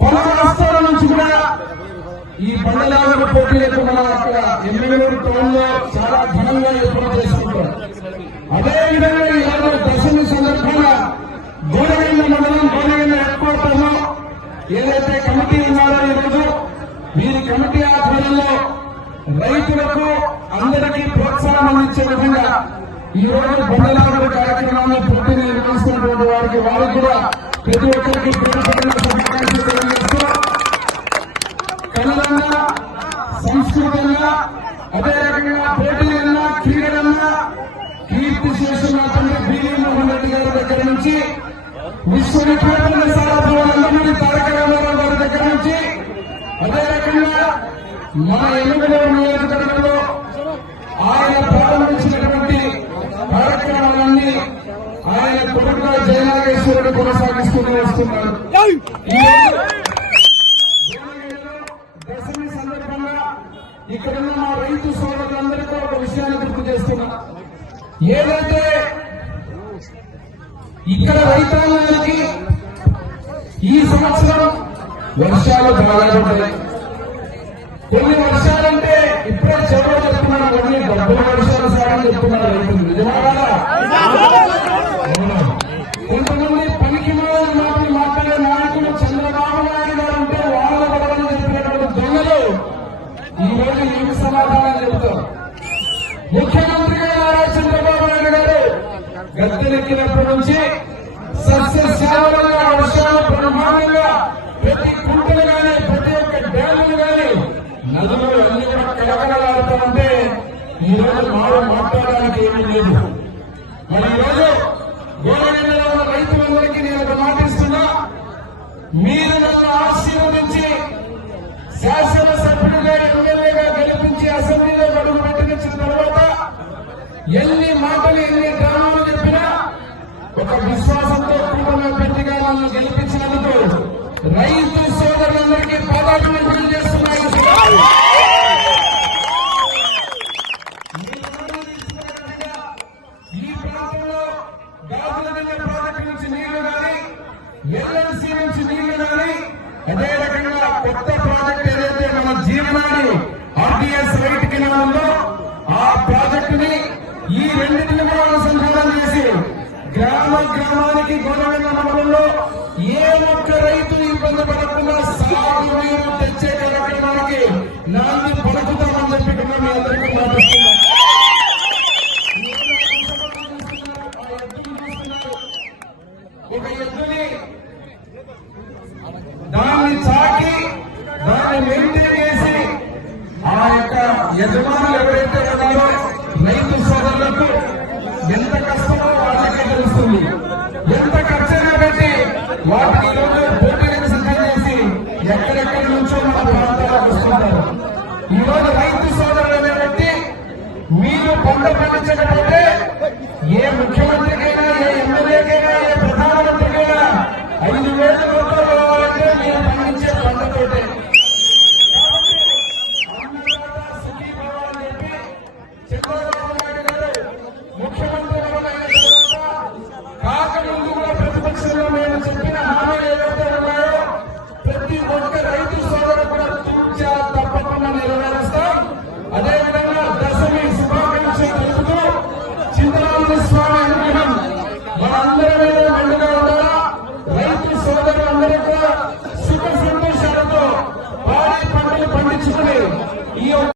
పలు రాష్ట్రాల నుంచి కూడా ఈ బండలాగడ పోటీలకు మన అక్కడ ఎమ్మెల్యేలు టౌన్ లో చాలా ఘనంగా ఏర్పాటు చేసుకుంటారు. అదేవిధంగా ఈరోజు దశమి సందర్భంగా గోడవెల్ల మండలం గోడవెల్ల హెడ్ క్వార్టర్ లో ఏదైతే కమిటీ ఉన్నారో ఈరోజు వీరి కమిటీ ఆధ్వర్యంలో రైతులకు అందరికీ ప్రోత్సాహం అందించే విధంగా ఈ రోజు బండలాగడ కార్యక్రమాన్ని పోటీని నిర్వహిస్తున్నటువంటి వారికి కూడా ప్రతి ఒక్కరికి కళలంగా సంస్కృతంగా అదే రకంగా పోటీలన్నా క్రీడలన్నా కీర్తి చేసిన తండ్రి బీవీ మోహన్ రెడ్డి గారి దగ్గర నుంచి విశ్వవిఖ్యాత సారథి తారక రామారావు గారి దగ్గర నుంచి అదే రకంగా మన ఎన్నికల నియోజకవర్గంలో ఆయన ప్రారంభించినటువంటి కార్యక్రమాలన్నీ ఆయన కొడుకుగా జయనాగేశ్వరుడు కొనసాగిస్తూ వస్తున్నారు. దశమి సందర్భంగా ఇక్కడున్న మా రైతు సోదరులందరికీ ఒక విషయాన్ని గుర్తు చేస్తున్నా. ఏదైతే ఇక్కడ రైతాంగానికి ఈ సంవత్సరం వర్షాలు బాగా ఉంటాయి. కొన్ని వర్షాలంటే ఇప్పుడే చెరువు చెప్తున్నారు, కొన్ని డబ్బుల వర్షాలు సాగని చెప్తున్నారు రైతులు. నిజమాగా కొంతమంది పనికి మాటలు మాట్లాడే నాయకులు చంద్రబాబు నాయుడు గారు ఉంటే వాళ్ళ గొడవలు చెప్పినటువంటి దొంగలు ఈ రోజు ఏమి సమాధానం చెబుతారు? ముఖ్యమంత్రిగా నారా చంద్రబాబు నాయుడు గారు గద్దెనెక్కినప్పటి నుంచి సస్యశ్యామలంగా వర్షాలు బ్రహ్మాండంగా ప్రతి కుంటలు కానీ ప్రతి ఒక్క డ్యాములు కానీ నదులు అన్ని కూడా కలకలలాడుతామంటే ఈ రోజు మాట్లాడడానికి ఏమీ లేదు. మరి ఈరోజు గోడవెల్లలో ఉన్న రైతులందరికీ నేను ఒక మాటిస్తున్నా, మీరు నన్ను ఆశీర్వదించి శాసనసభ్యుడిగా ఎమ్మెల్యేగా గెలిపించి అసెంబ్లీలో అడుగు పెట్టించిన తర్వాత ఎన్ని మాటలు ఎన్ని గ్రామాలు చెప్పినా ఒక విశ్వాసంతో కుటుంబ పెట్టిగా నన్ను గెలిపించినందుకు రైతు సోదరులందరికీ పాదాభివందనం చేస్తున్నాయి. ఈ ప్రాంతంలో గాజులగల్ల ప్రాజెక్టు నుంచి నీళ్లు కానీ ఎల్ఎన్సీ నుంచి నీళ్లు కానీ అదే రకంగా కొత్త ప్రాజెక్టు ఏదైతే మన జీవనాడి ఆర్టీఎస్ రైట్ కింద ఉందో ఆ ప్రాజెక్టుని ఈ రెండింటిని కూడా అనుసంధానం చేసి గ్రామానికి గోడవెల్ల మండలంలో ఏ ఒక్క రైతు ఇబ్బంది పడకుండా సాగు నీరు తెచ్చే కార్యక్రమానికి నాంది పలుకుతామని చెప్పి మీ అందరికీ మాట్లాడుతున్నాం. ఒక ఎద్దుని దాన్ని చాకి దాన్ని మెయింటైన్ చేసి ఆ యొక్క యజమానులు ఎవరైతే ఉన్నారో రైతు సోదరులకు ఎంత కష్టమో వాళ్ళకే తెలుస్తుంది. ఎంత ఖర్చైనా పెట్టి వాటిని పోటీలకు సిద్ధం చేసి ఎక్కడెక్కడి నుంచో మన ప్రాంతాలకు వస్తుంటారు. ఈరోజు రైతు సోదరులు అనేటువంటి మీరు పంట పండించేటప్పుడు